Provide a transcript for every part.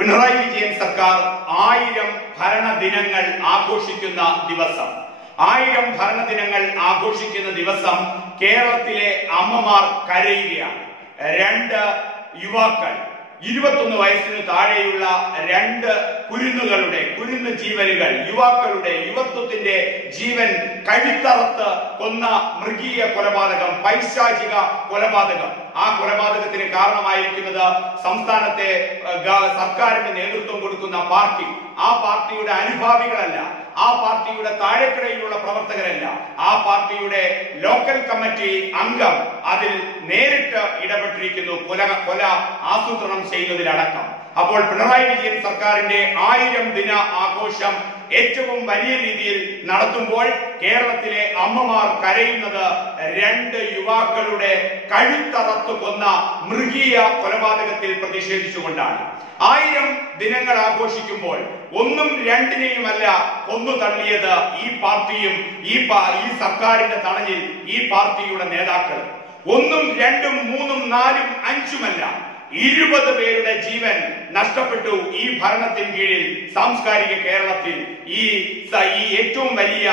പിണറായി വിജയൻ സർക്കാർ ആയിരം ഭരണദിനങ്ങൾ ആഘോഷിക്കുന്ന ദിവസം. ആയിരം ഭരണദിനങ്ങൾ ആഘോഷിക്കുന്ന ദിവസം കേരളത്തിലെ അമ്മമാർ കരയുകയാണ്. രണ്ട് യുവാക്കൾ ഇരുപത്തൊന്ന് വയസ്സിന് താഴെയുള്ള രണ്ട് കുരുന്നുകളുടെ കുരുന്ന് ജീവനുകൾ യുവാക്കളുടെ യുവത്വത്തിന്റെ ജീവൻ കഴുത്തറത്ത് കൊന്ന മൃഗീയ കൊലപാതകം പൈശാചിക കൊലപാതകം. ആ കൊലപാതകത്തിന് കാരണമായിരിക്കുന്നത് സംസ്ഥാനത്തെ സർക്കാരിന്റെ നേതൃത്വം കൊടുക്കുന്ന പാർട്ടി. ആ പാർട്ടിയുടെ അനുഭാവികളല്ല. ആ പാർട്ടിയുടെ താഴെക്കിടയിലുള്ള പ്രവർത്തകരല്ല. ആ പാർട്ടിയുടെ ലോക്കൽ കമ്മിറ്റി അംഗം അതിൽ നേരിട്ട് ഇടപെട്ടിരിക്കുന്നു. കൊല കൊല ആസൂത്രണം ചെയ്യുന്നതിലടക്കം. അപ്പോൾ പിണറായി വിജയൻ സർക്കാരിന്റെ ആയിരം ദിന ആഘോഷം ഏറ്റവും വലിയ രീതിയിൽ നടത്തുമ്പോൾ കേരളത്തിലെ അമ്മമാർ കരയുന്നത് രണ്ട് യുവാക്കളുടെ കഴുത്തറത്തു കൊന്ന മൃഗീയ കൊലപാതകത്തിൽ പ്രതിഷേധിച്ചുകൊണ്ടാണ്. ആയിരം ദിനങ്ങൾ ആഘോഷിക്കുമ്പോൾ ഒന്നും രണ്ടിനെയുമല്ല കൊന്നു തള്ളിയത് ഈ പാർട്ടിയും ഈ ഈ സർക്കാരിന്റെ തണലിൽ ഈ പാർട്ടിയുടെ നേതാക്കൾ ഒന്നും രണ്ടും മൂന്നും നാലും അഞ്ചുമല്ല. ഇരുപത് പേരുടെ ജീവൻ നഷ്ടപ്പെട്ടു ഈ ഭരണത്തിന് കീഴിൽ സാംസ്കാരിക കേരളത്തിൽ. ഈ ഈ ഏറ്റവും വലിയ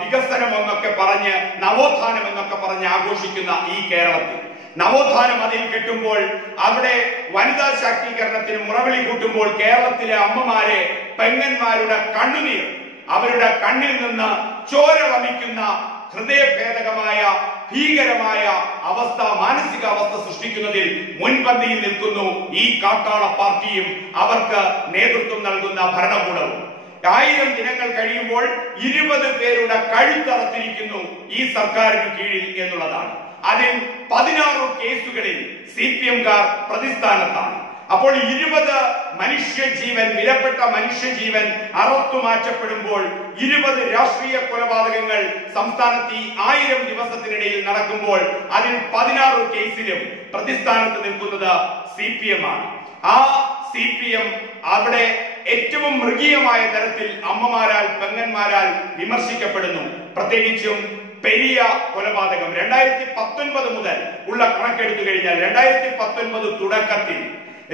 വികസനം എന്നൊക്കെ പറഞ്ഞ് നവോത്ഥാനം എന്നൊക്കെ പറഞ്ഞ് ആഘോഷിക്കുന്ന ഈ കേരളത്തിൽ. നവോത്ഥാനം അതിൽ കിട്ടുമ്പോൾ അവിടെ വനിതാ ശാക്തീകരണത്തിന് മുറവിളി കൂട്ടുമ്പോൾ കേരളത്തിലെ അമ്മമാരെ പെങ്ങന്മാരുടെ കണ്ണുനീർ അവരുടെ കണ്ണിൽ നിന്ന് ചോര വമിക്കുന്ന ഹൃദയഭേദകമായ ഭീകരമായ അവസ്ഥ മാനസിക അവസ്ഥ സൃഷ്ടിക്കുന്നതിൽ മുൻപന്തിയിൽ നിൽക്കുന്നു ഈ കാട്ടാള പാർട്ടിയും അവർക്ക് നേതൃത്വം നൽകുന്ന ഭരണകൂടവും. ആയിരം ദിനങ്ങൾ കഴിയുമ്പോൾ ഇരുപത് പേരുടെ കഴുത്തറത്തിരിക്കുന്നു ഈ സർക്കാരിന് കീഴിൽ എന്നുള്ളതാണ്. അതിൽ പതിനാറ് കേസുകളിൽ സി പി എംകാർ പ്രതിസ്ഥാനത്താണ്. അപ്പോൾ ഇരുപത് മനുഷ്യജീവൻ വിലപ്പെട്ട മനുഷ്യജീവൻ അറുത്തു മാറ്റപ്പെടുമ്പോൾ ഇരുപത് രാഷ്ട്രീയ കൊലപാതകങ്ങൾ സംസ്ഥാനത്ത് ഈ ആയിരം ദിവസത്തിനിടയിൽ നടക്കുമ്പോൾ അതിൽ പതിനാറ് കേസിലും പ്രതിസ്ഥാനത്ത് നിൽക്കുന്നത് സി പി എം ആണ്. ആ സി പി എം അവിടെ ഏറ്റവും മൃഗീയമായ തരത്തിൽ അമ്മമാരാൽ പെങ്ങന്മാരാൽ വിമർശിക്കപ്പെടുന്നു. പ്രത്യേകിച്ചും പെരിയ കൊലപാതകം. രണ്ടായിരത്തി പത്തൊൻപത് മുതൽ ഉള്ള കണക്കെടുത്തു കഴിഞ്ഞാൽ രണ്ടായിരത്തി പത്തൊൻപത് തുടക്കത്തിൽ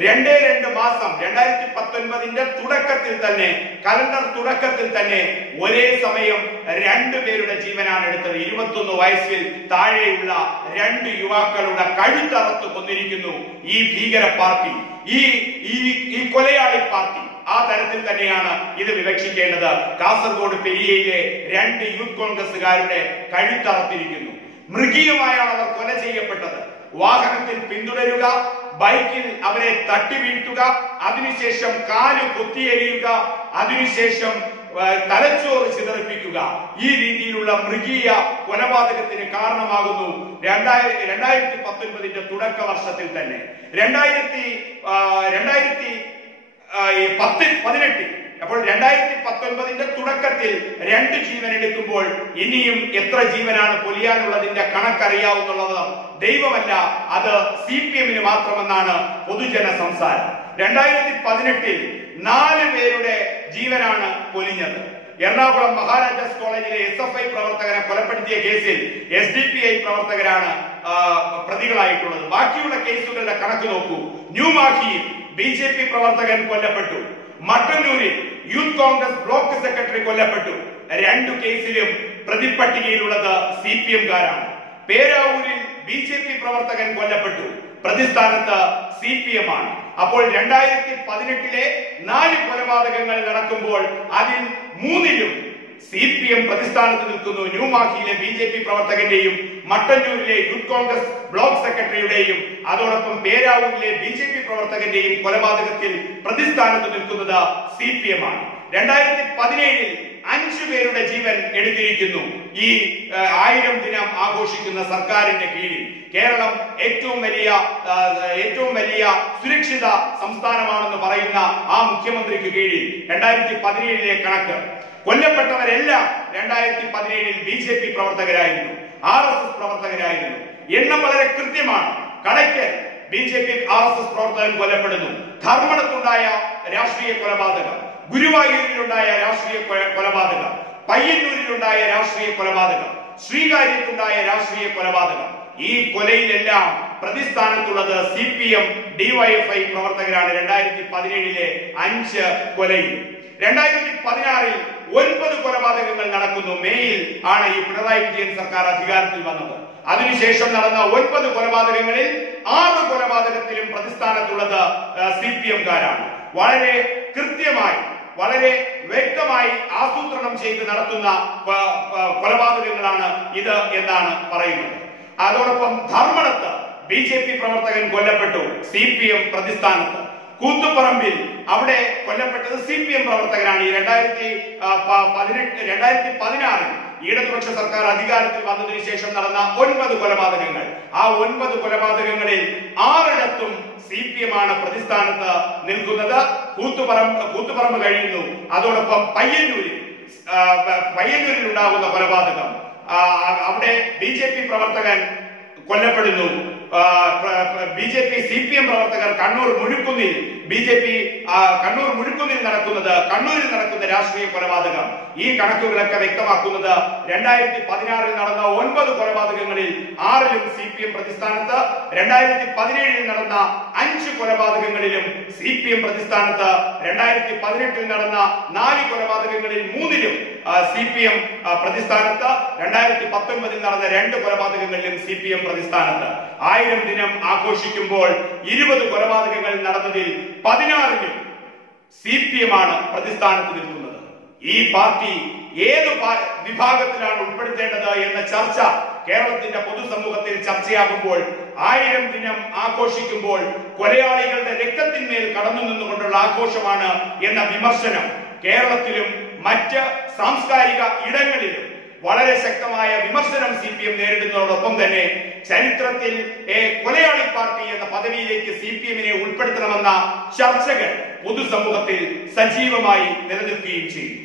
രണ്ടേ രണ്ട് മാസം രണ്ടായിരത്തി പത്തൊൻപതിന്റെ തുടക്കത്തിൽ തന്നെ കലണ്ടർ തുടക്കത്തിൽ തന്നെ ഒരേ സമയം രണ്ടു പേരുടെ ജീവനാണ് എടുത്തത്. ഇരുപത്തൊന്ന് വയസ്സിൽ താഴെയുള്ള രണ്ട് യുവാക്കളുടെ കഴുത്തറത്ത് കൊന്നിരിക്കുന്നു ഈ ഭീകര പാർട്ടി. ഈ ഈ കൊലയാളി പാർട്ടി. ആ തരത്തിൽ തന്നെയാണ് ഇത് വിവക്ഷിക്കേണ്ടത്. കാസർഗോഡ് പെരിയയിലെ രണ്ട് യൂത്ത് കോൺഗ്രസുകാരുടെ കഴുത്തറത്തിരിക്കുന്നു. മൃഗീയമായാണ് അവർ കൊല ചെയ്യപ്പെട്ടത്. വാഹനത്തിൽ പിന്തുടരുക ബൈക്കിൽ അവരെ തട്ടി വീഴ്ത്തുക അതിനുശേഷം കാൽ കുത്തിയെറിയുക അതിനുശേഷം തലച്ചോറ് ചിതറിപ്പിക്കുക. ഈ രീതിയിലുള്ള മൃഗീയ കൊലപാതകത്തിന് കാരണമാകുന്നു രണ്ടായിരത്തി രണ്ടായിരത്തി പത്തൊൻപതിന്റെ തുടക്ക വർഷത്തിൽ തന്നെ. രണ്ടായിരത്തി രണ്ടായിരത്തി ആ, ഈ പത്ത് പതിനെട്ടിൽ അപ്പോൾ രണ്ടായിരത്തി പത്തൊൻപതിന്റെ തുടക്കത്തിൽ രണ്ട് ജീവൻ എടുക്കുമ്പോൾ ഇനിയും എത്ര ജീവനാണ് പൊലിയാനുള്ളതിന്റെ കണക്കറിയാവുന്നുള്ളത്? ദൈവമല്ല അത് സി പി എമ്മിന് മാത്രമെന്നാണ് പൊതുജന സംസാരം. രണ്ടായിരത്തി പതിനെട്ടിൽ നാല് പേരുടെ ജീവനാണ് പൊലിഞ്ഞത്. എറണാകുളം മഹാരാജാസ് കോളേജിലെ എസ് എഫ് ഐ പ്രവർത്തകനെ കൊലപ്പെടുത്തിയ കേസിൽ എസ് ഡി പി ഐ പ്രവർത്തകരാണ് പ്രതികളായിട്ടുള്ളത്. ബാക്കിയുള്ള കേസുകളുടെ കണക്ക് നോക്കൂ. ന്യൂമാഹിയിൽ ബി ജെ പി പ്രവർത്തകൻ കൊല്ലപ്പെട്ടു. മട്ടന്നൂരിൽ യൂത്ത് കോൺഗ്രസ് ബ്ലോക്ക് സെക്രട്ടറി കൊല്ലപ്പെട്ടു. രണ്ടു കേസിലും പ്രതിപട്ടികയിലുള്ളത് സി പി എംകാരാണ് പേരാവൂരിൽ ബി ജെ പി പ്രവർത്തകൻ കൊല്ലപ്പെട്ടു. പ്രതിസ്ഥാനത്ത് സി പി എം ആണ്. അപ്പോൾ രണ്ടായിരത്തി പതിനെട്ടിലെ നാല് കൊലപാതകങ്ങൾ നടക്കുമ്പോൾ അതിൽ മൂന്നിലും സി പി എം പ്രതിസ്ഥാനത്ത് നിൽക്കുന്നു. ന്യൂമാഹിയിലെ ബി ജെ പി പ്രവർത്തകന്റെയും മട്ടന്നൂരിലെ യൂത്ത് കോൺഗ്രസ് ബ്ലോക്ക് സെക്രട്ടറിയുടെയും അതോടൊപ്പം പേരാവൂരിലെ ബി ജെ പി പ്രവർത്തകന്റെയും കൊലപാതകത്തിൽ പ്രതിസ്ഥാനത്ത് നിൽക്കുന്നത് സി പി എം ആണ് രണ്ടായിരത്തി പതിനേഴിൽ അഞ്ചു പേരുടെ ജീവൻ എടുത്തിരിക്കുന്നു. ഈ ആയിരം ദിനം ആഘോഷിക്കുന്ന സർക്കാരിന്റെ കീഴിൽ. കേരളം ഏറ്റവും വലിയ ഏറ്റവും വലിയ സുരക്ഷിത സംസ്ഥാനമാണെന്ന് പറയുന്ന ആ മുഖ്യമന്ത്രിക്ക് കീഴിൽ. രണ്ടായിരത്തി പതിനേഴിലെ കണക്ക്. കൊല്ലപ്പെട്ടവരെല്ലാം രണ്ടായിരത്തി പതിനേഴിൽ ബി ജെ പി പ്രവർത്തകരായിരുന്നു ആർ എസ് എസ് പ്രവർത്തകരായിരുന്നു. എണ്ണം വളരെ കൃത്യമാണ്. കടയ്ക്ക് B J P R S S പ്രവർത്തകൻ കൊല്ലപ്പെടുന്നു. ധർമ്മടത്തുണ്ടായ രാഷ്ട്രീയ കൊലപാതകം ഗുരുവായൂരിലുണ്ടായ രാഷ്ട്രീയ കൊലപാതകം പയ്യന്നൂരിലുണ്ടായ രാഷ്ട്രീയ കൊലപാതകം ശ്രീകാര്യത്തുണ്ടായ രാഷ്ട്രീയ കൊലപാതകം. ഈ കൊലയിലെല്ലാം പ്രതിസ്ഥാനത്തുള്ളത് സി പി എം ഡിവൈഎഫ്ഐ പ്രവർത്തകരാണ്. രണ്ടായിരത്തി പതിനേഴിലെ അഞ്ച് കൊലയിൽ. രണ്ടായിരത്തി പതിനാറിൽ ഒൻപത് കൊലപാതകങ്ങൾ നടക്കുന്നു. മേയിൽ ആണ് ഈ പിണറായി വിജയൻ സർക്കാർ അധികാരത്തിൽ വന്നത്. അതിനുശേഷം നടന്ന ഒൻപത് കൊലപാതകങ്ങളിൽ ആറ് കൊലപാതകത്തിലും പ്രതിസ്ഥാനത്തുള്ളത് സി പി എംകാരാണ്. വളരെ കൃത്യമായി വളരെ വ്യക്തമായി ആസൂത്രണം ചെയ്ത് നടത്തുന്ന കൊലപാതകങ്ങളാണ് ഇത് എന്നാണ് പറയുന്നത്. അതോടൊപ്പം ധർമ്മടത്ത് ബി ജെ പി പ്രവർത്തകൻ കൊല്ലപ്പെട്ടു സി പി എം പ്രതിസ്ഥാനത്ത്. കൂത്തുപറമ്പിൽ അവിടെ കൊല്ലപ്പെട്ടത് സി പി എം പ്രവർത്തകരാണ്. രണ്ടായിരത്തി പതിനെട്ട് രണ്ടായിരത്തി പതിനാറിൽ ഇടതുപക്ഷ സർക്കാർ അധികാരത്തിൽ വന്നതിന് ശേഷം നടന്ന ഒൻപത് കൊലപാതകങ്ങൾ. ആ ഒൻപത് കൊലപാതകങ്ങളിൽ ആറിടത്തും സി പി എം ആണ് പ്രതിസ്ഥാനത്ത് നിൽക്കുന്നത്. കൂത്തുപറമ്പ് കൂത്തുപറമ്പ് കഴിയുന്നു. അതോടൊപ്പം പയ്യന്നൂരിൽ പയ്യന്നൂരിൽ ഉണ്ടാകുന്ന കൊലപാതകം. അവിടെ ബി ജെ പി പ്രവർത്തകൻ കൊല്ലപ്പെടുന്നു. B J P C P M പ്രവർത്തകർ കണ്ണൂർ മുഴുക്കുന്നിൽ ബി ജെ പി കണ്ണൂർ മുഴുക്കുന്നിൽ നടക്കുന്നത് കണ്ണൂരിൽ നടക്കുന്ന രാഷ്ട്രീയ കൊലപാതകം. ഈ കണക്കുകളൊക്കെ വ്യക്തമാക്കുന്നത് രണ്ടായിരത്തി പതിനാറിൽ നടന്ന ഒൻപത് കൊലപാതകങ്ങളിൽ ആറിലും സി പി എം പ്രതിസ്ഥാനത്ത് രണ്ടായിരത്തി പതിനേഴിൽ നടന്ന അഞ്ച് കൊലപാതകങ്ങളിലും സി പി എം പ്രതിസ്ഥാനത്ത് രണ്ടായിരത്തി പതിനെട്ടിൽ നടന്ന നാല് കൊലപാതകങ്ങളിൽ മൂന്നിലും സി പി എം പ്രതിസ്ഥാനത്ത് രണ്ടായിരത്തി പത്തൊൻപതിൽ നടന്ന രണ്ട് കൊലപാതകങ്ങളിലും സി പി എം പ്രതിസ്ഥാനത്ത്. ആയിരം ദിനം ആഘോഷിക്കുമ്പോൾ ഇരുപത് കൊലപാതകങ്ങൾ നടന്നതിൽ പതിനാറിലും സി പി എം ആണ് പ്രതിസ്ഥാനത്ത് നിൽക്കുന്നത് ഈ പാർട്ടി ഏത് വിഭാഗത്തിലാണ് ഉൾപ്പെടുത്തേണ്ടത് എന്ന ചർച്ച കേരളത്തിന്റെ പൊതുസമൂഹത്തിൽ ചർച്ചയാകുമ്പോൾ ആയിരം ദിനം ആഘോഷിക്കുമ്പോൾ കൊലയാളികളുടെ രക്തത്തിന്മേൽ കടന്നു നിന്നുകൊണ്ടുള്ള ആഘോഷമാണ് എന്ന വിമർശനം കേരളത്തിലും മറ്റ് സാംസ്കാരിക ഇടങ്ങളിലും വളരെ ശക്തമായ വിമർശനം സി പി എം നേരിടുന്നതോടൊപ്പം തന്നെ ചരിത്രത്തിൽ കൊലയാളി പാർട്ടി എന്ന പദവിയിലേക്ക് സി പി എമ്മിനെ ഉൾപ്പെടുത്തണമെന്ന ചർച്ചകൾ പൊതുസമൂഹത്തിൽ സജീവമായി നിലനിൽക്കുകയും ചെയ്യും.